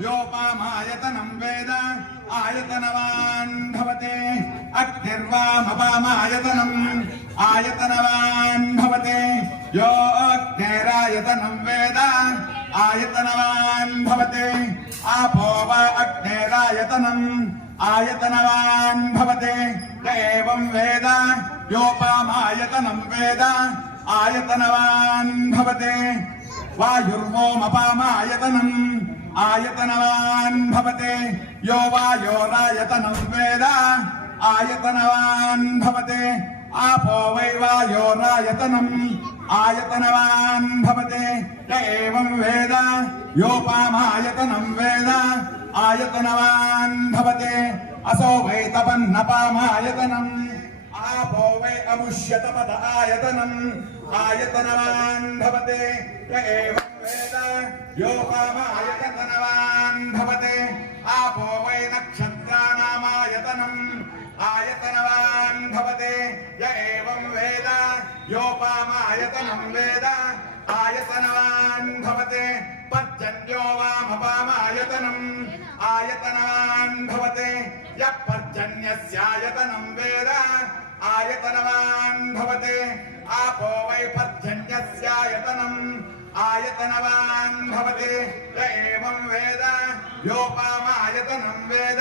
योपामायतनं वेद आयतनवान् भवते अग्निर्वामपामायतनम् आयतनवान् भवते यो अग्निरायतनं वेद आयतनवान् भवते आपो वा अग्निरायतनम् आयतनवान् भवते एवं वेद योपामायतनं वेद आयतनवान् भवते वायुर्वोमपामायतनम् आयतनवान् भवते यो वायोरायतनं वेद आयतनवान् भवते आपो वै वायोरायतनम् आयतनवान् भवते एवं वेद योपामायतनं वेद आयतनवान् भवते असो वै तपन्नपामायतनम् आपो वै अमुष्यतपद आयतनम् आयतनवान् भवते एवं वेद योपामायतनवान् भवते आपो वै नक्षत्राणामायतनम् आयतनवान् भवते एवं वेद योपामायतनं वेद आयतनवान् भवते पर्जन्यो वामपामायतनम् आयतनवान् भवते यः पर्जन्यस्यायतनं वेद आयतनवान् भवते आपो वै पर्जन्यस्यायतनम् आयतनवान् भवते एवं वेद योपामायतनं वेद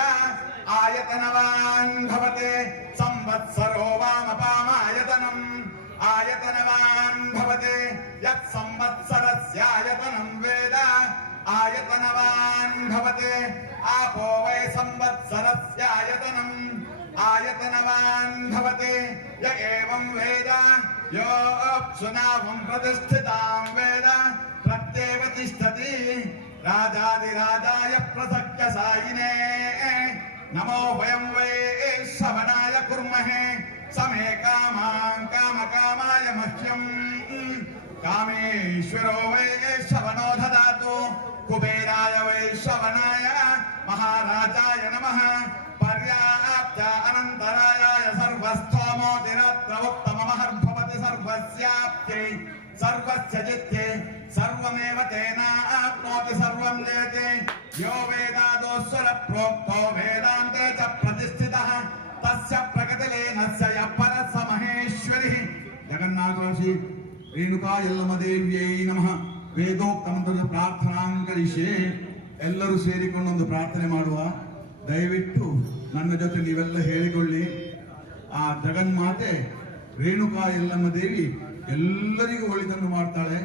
आयतनवान् भवते संवत्सरो वामपामायतनम् आयतनवान् भवते यत् संवत्सरस्यायतनं वेद आयतनवान् भवते आपो वै संवत्सरस्यायतनम् आयतनवान् भवते य एवं वेद यो अप्सुनावं प्रतिष्ठितां वेद प्रत्येव तिष्ठति राजाधिराजाय प्रसक्य सायिने नमो वयं वै श्रवणाय कुर्महे समे कामां कामकामाय मह्यं कामेश्वरो वै श्रवणो ददातु कुबेराय वै श्रवणाय महाराजाय नमः पर्याप्त अनन्तरायाय सर्वस्थोमोतिरत्र उत्तममहर्भवति सर्वस्याप्त्यै सर्वस्य जित्यै सर्वमेव तेनाप्नोति सर्वं जयते यो वेदादोस्वर प्रोक्तो वेदान्ते च प्रतिष्ठितः तस्य प्रगतिलेनस्य यः परः महेश्वरिः जगन्नाथवासी रेणुका यल्लमदेव्यै नमः ವೇದೋಕ್ತ ಮಂತ್ರದ ಪ್ರಾರ್ಥನಾಂಕರಿಷೆ ಎಲ್ಲರೂ ಸೇರಿಕೊಂಡು ಒಂದು ಪ್ರಾರ್ಥನೆ ಮಾಡುವ. ದಯವಿಟ್ಟು ನನ್ನ ಜೊತೆ ನೀವೆಲ್ಲ ಹೇಳಿಕೊಳ್ಳಿ. ಆ ಜಗನ್ಮಾತೆ ರೇಣುಕಾ ಯಲ್ಲಮ್ಮ ದೇವಿ ಎಲ್ಲರಿಗೂ ಒಳಿತನ್ನು ಮಾಡ್ತಾಳೆ,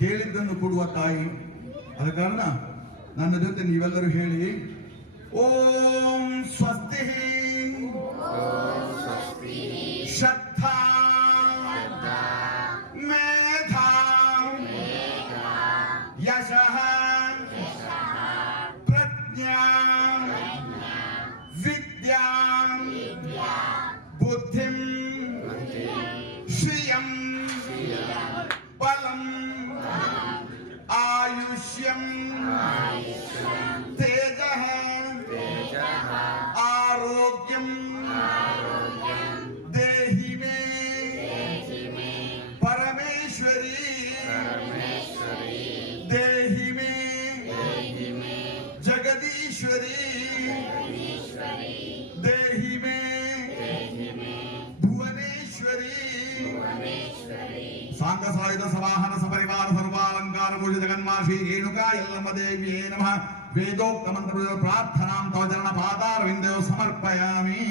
ಕೇಳಿದ್ದನ್ನು ಕೊಡುವ ತಾಯಿ. ಆದ ಕಾರಣ ನನ್ನ ಜೊತೆ ನೀವೆಲ್ಲರೂ ಹೇಳಿ ಓಂ ಸ್ವಸ್ತಿ ಶ್ರದ್ಧಾ ಮೇಧಾ ಯಶಃ ಪ್ರಜ್ಞಾ ವಿದ್ಯಾ ಬುದ್ಧಿಂ ಶ್ರಿಯಂ ಬಲಂ ಆಯುಷ್ಯಂ ತೇಜಃ ಆರೋಗ್ಯಂ ದೇಹಿ ಮೇ ಪರಮೇಶ್ವರಿ ದೇಹಿ ಮೇ ಜಗದೀಶ್ವರಿ ದೇಹಿ ಮೇ ಭುವನೇಶ್ವರಿ ಸಾಂಗ ಸಾಯುಧ ಸವಾಹನ ಸಪರಿವಾರ ಸರ್ವಾಲಂಕಾರ ಭೂಷ ಜಗನ್ಮಾಷಿ ರೇಣುಕಾ ಯಲ್ಲಮ್ಮ ದೇವಿಯೇ ನಮಃ. ವೇದೋಕ್ತ ಮಂತ್ರ ಪ್ರಾರ್ಥನಾಂ ತವ ಚರಣ ಪಾದಾರವಿಂದೋ ಸಮರ್ಪಯಾಮಿ.